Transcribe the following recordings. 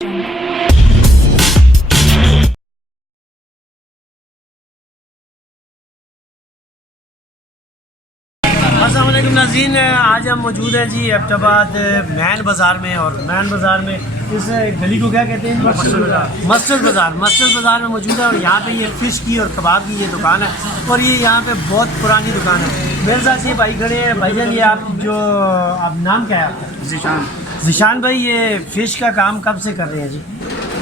السلام علیکم ناظرین، آج ہم موجود ہیں جی ایبٹ آباد مین بازار میں. اور مین بازار میں اس گلی کو کیا کہتے ہیں؟ مسجد بازار میں موجود ہے. اور یہاں پہ یہ فش کی اور کباب کی یہ دکان ہے، اور یہ یہاں پہ بہت پرانی دکان ہے. میرے ساتھ یہ بھائی کھڑے ہیں. بھائی جان، یہ آپ نام کیا ہے آپ کا؟ ذیشان بھائی، یہ فش کا کام کب سے کر رہے ہیں جی؟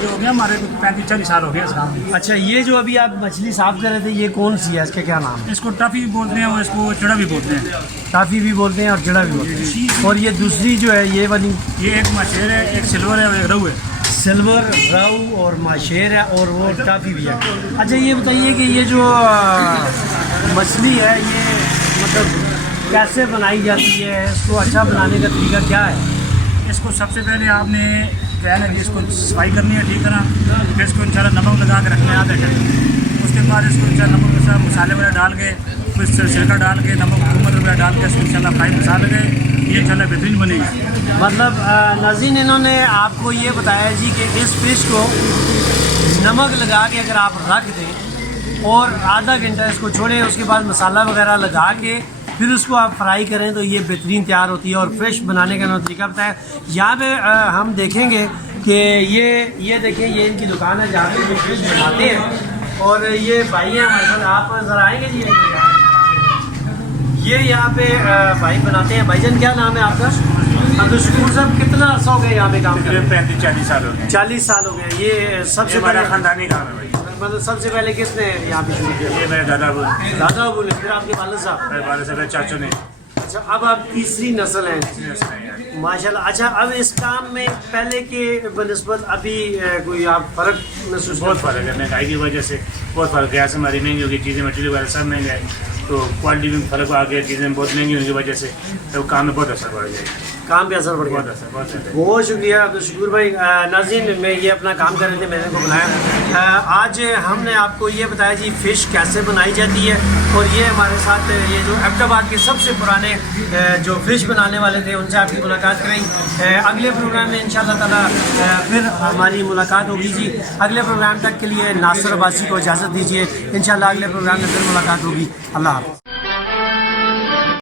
یہ ہو گیا ہمارے 35-40 سال ہو گیا اس کام میں. اچھا، یہ جو ابھی آپ مچھلی صاف کر رہے تھے، یہ کون سی ہے؟ اس کا کیا نام ہے؟ اس کو ٹافی بھی بولتے ہیں اور اس کو چڑا بھی بولتے ہیں. ٹافی بھی بولتے ہیں اور جڑا بھی بولتے ہیں. اور یہ دوسری جو ہے یہ والی، یہ ایک مچھیر ہے، ایک سلور ہے اور ایک رو ہے. سلور، رو اور ماشیر ہے، اور وہ ٹافی بھی ہے. اچھا، یہ بتائیے کہ یہ جو مچھلی ہے یہ مطلب کیسے بنائی جاتی ہے؟ اس کو اچھا بنانے کا طریقہ کیا ہے؟ اس کو سب سے پہلے آپ نے کیا ہے نا کہ اس کو صفائی کرنی ہے ٹھیک طرح. پھر اس کو انشاءاللہ نمک لگا کے رکھنا ہے آدھا گھنٹہ. اس کے بعد اس کو انشاءاللہ نمک کے ساتھ مسالے وغیرہ ڈال کے، پھر سرکہ ڈال کے، نمک حکومت وغیرہ ڈال کے اس کو انشاءاللہ فرائی مسالے کے یہ انشاءاللہ بہترین بنے گی. مطلب ناظرین، انہوں نے آپ کو یہ بتایا جی کہ اس فش کو نمک لگا کے اگر آپ رکھ دیں اور آدھا گھنٹہ اس کو چھوڑیں، اس کے بعد مسالہ وغیرہ لگا کے پھر اس کو آپ فرائی کریں تو یہ بہترین تیار ہوتی ہے. اور فش بنانے کا انہوں نے طریقہ بتایا. یہاں پہ ہم دیکھیں گے کہ یہ دیکھیں، یہ ان کی دکان ہے جہاں پہ یہ فش بناتے ہیں. اور یہ بھائی ہیں ہمارے ساتھ، آپ ذرا آئیں گے جی؟ یہ یہاں پہ بھائی بناتے ہیں. بھائی جان، کیا نام ہے آپ کا؟ عبدالشکور صاحب. کتنا عرصہ ہو گیا یہاں پہ کام کرتے ہیں؟ 35-40 سال ہو گئے. 40 سال ہو گئے. یہ سب سے ہمارا پہلے خاندانی کام ہے بھائی. مطلب سب سے پہلے کس نے یہاں پہ شروع کیا؟ یہ میرے دادا بولے، دادا بولے، پھر آپ کے والد صاحب. میرے والد صاحب چاچو نے. اچھا، اب آپ تیسری نسل ہیں ماشاءاللہ. اچھا، اب اس کام میں پہلے کے بنسبت ابھی کوئی آپ فرق محسوس؟ بہت فرق ہے. مہنگائی کی وجہ سے بہت فرق ہے. ایسے ہماری مہنگی ہوگی چیزیں، مٹیریل وغیرہ سب مہنگا ہے، تو کوالٹی میں فرق آ گیا. چیزیں بہت مہنگی ہونے کی وجہ سے تو کام میں بہت اثر پڑ گیا. کام پہ اثر پڑ گیا. بہت شکریہ عبدالشکور بھائی. ناظرین، میں یہ اپنا کام کر رہے تھے، میں نے کو بلایا. آج ہم نے آپ کو یہ بتایا جی فش کیسے بنائی جاتی ہے. اور یہ ہمارے ساتھ یہ جو ایبٹ آباد کے سب سے پرانے جو فش بنانے والے تھے، ان سے آپ کی ملاقات کرائی. اگلے پروگرام میں انشاءاللہ تعالیٰ پھر ہماری ملاقات ہوگی جی. اگلے پروگرام تک کے لیے ناصر عباسی کو اجازت دیجیے. انشاءاللہ اگلے پروگرام میں پھر ملاقات ہوگی. اللہ حافظ.